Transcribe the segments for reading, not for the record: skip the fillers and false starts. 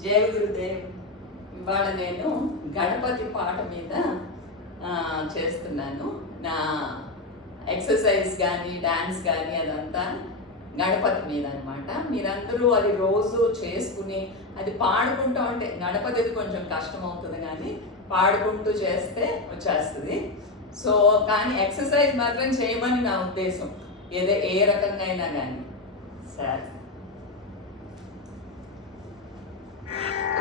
జయ గురుదేవ్. ఇవాళ నేను గణపతి పాట మీద చేస్తున్నాను. నా ఎక్సర్సైజ్ కానీ డాన్స్ కానీ అదంతా గణపతి మీద అనమాట. మీరందరూ అది రోజు చేసుకుని అది పాడుకుంటూ ఉంటే గణపతిది కొంచెం కష్టం అవుతుంది, కానీ పాడుకుంటూ చేస్తే వచ్చేస్తుంది. సో కానీ ఎక్సర్సైజ్ మాత్రం చేయమని నా ఉద్దేశం, ఏ రకంగా అయినా కానీ. సరే.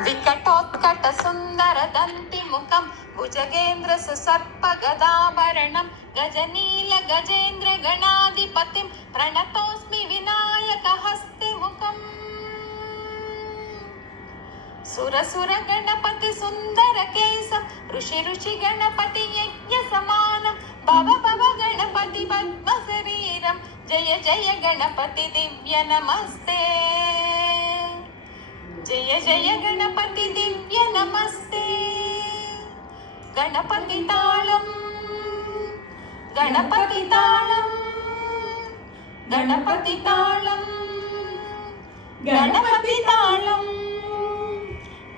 వికటోత్కట సుందర దంతి ముఖం భుజగేంద్ర సుసర్ప గదాభరణం గజనీల గజేంద్ర గణాధిపతిం ప్రణతోస్మి వినాయక హస్తి ముఖం. సురసుర గణపతి సుందర కేశం ఋషి గణపతి యజ్ఞ సమానం భవ భవ గణపతి పద్మ శరీరం జయ జయ గణపతి దివ్య నమస్తే. జయ జయ గణపతి దివ్య నమస్తే. గణపతి తాళం గణపతి తాళం గణపతి తాళం గణపతి తాళం.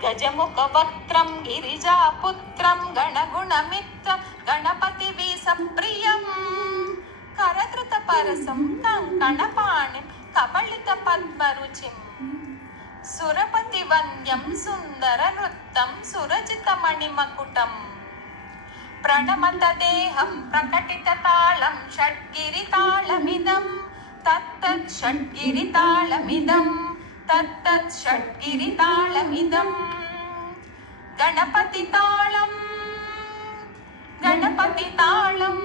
గజముఖ వక్త్రం గిరిజాపుత్రం గణగుణమిత్రం గణపతి వీసప్రియం కరధృత పరసం కంకణపాణిం కబళిత పద్మరుచిం సురపతి వంద్యం సుందర నృత్తం సురజిత మణిమకుటం ప్రణమత దేహం ప్రకటిత తాళం షడ్గిరి తాళమిదం తత్తత్ షడ్గిరి తాళమిదం తత్తత్ షడ్గిరి తాళమిదం. గణపతి తాళం గణపతి తాళం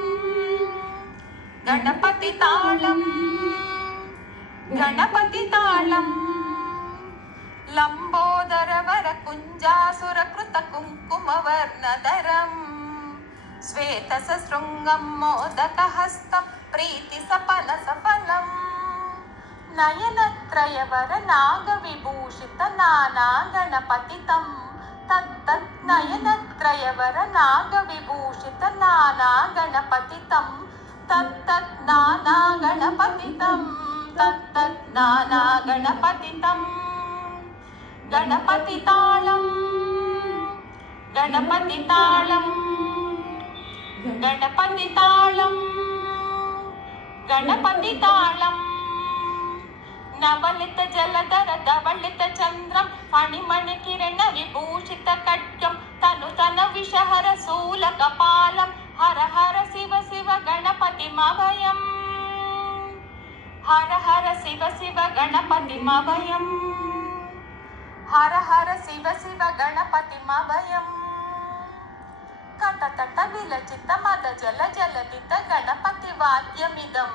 గణపతి తాళం గణపతి తాళం. లంబోదర వర కుంజాసుర కృత కుంకుమ వర్ణధరం శ్వేత శృంగం మోదక హస్తం ప్రీతి సఫల సఫలం నయనత్రయవర నాగ విభూషిత నానా గణపతితం తత్తత్ నయనత్రయవర నాగ విభూషిత నానా గణపతితం తత్తత్ నానా గణపతితం తత్తత్ నానా గణపతితం. గణపతి తాళం గణపతి తాళం గణపతి తాళం గణపతి తాళం. నవలిత జలధర ధవళిత చంద్రం ఫణిమణి కిరణ విభూషిత ఖడ్గం తను తన విషహర శూల కపాలం హర హర శివ శివ గణపతి మభయం హర హర శివ శివ గణపతి మభయం హర హర శివ శివ గణపతి మభయం. కటతట విలచిత మద జల జలదిత గణపతి వాద్యమిదం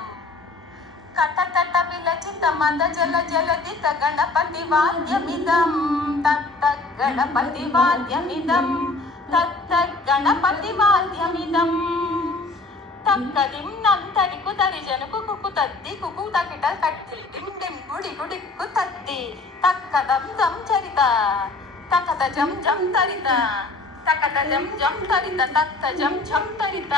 కటతట విలచిత మద జల జలదిత గణపతి వాద్యమిదం తత్త గణపతి వాద్యమిదం తత్త గణపతి వాద్యమిదం. తక్కదిం నంతరికు తరిజనుకు కుకు తద్ది కుకు తకిట కట్టిల్ టిం టిం గుడి గుడిక్కు తద్ది తక్కదం జం చరిత తకత జం జం తరిత తకత జం జం తరిత తత్త జం జం తరిత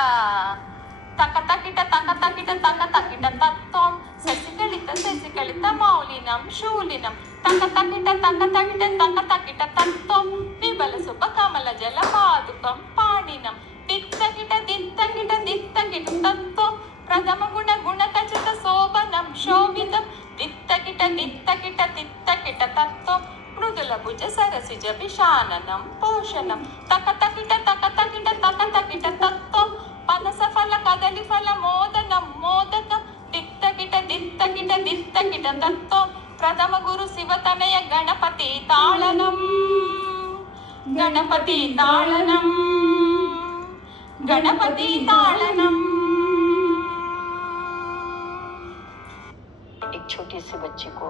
తకతకిట తకతకిట తకతకిట తత్వం శశికళిత మౌలినం శూలినం తకతకిట తకతకిట తకతకిట తత్వం విబల శుభ కమల జల పాదుకం పాణినం దిత్తకిట దిత్తకిట దిత్తకిట తత్వం ప్రథమ గుణ గుణ ఖచ్చిత శోభనం శోభితం దిత్తకిట దిత్తకిట దిత్తకిట తత్వం మృదుల భుజ సరసిజ విషాననం పోషణం తకతకిట తకతకిట తకతకిట తత్వం పనస ఫల కదలి ఫల మోదనం మోదకం దిత్తకిట దిత్తకిట దిత్తకిట తత్వం ప్రథమ గురు శివతనయ గణపతి తాళనం గణపతి తాళనం गणपति ताड़नम। एक छोटी सी बच्ची को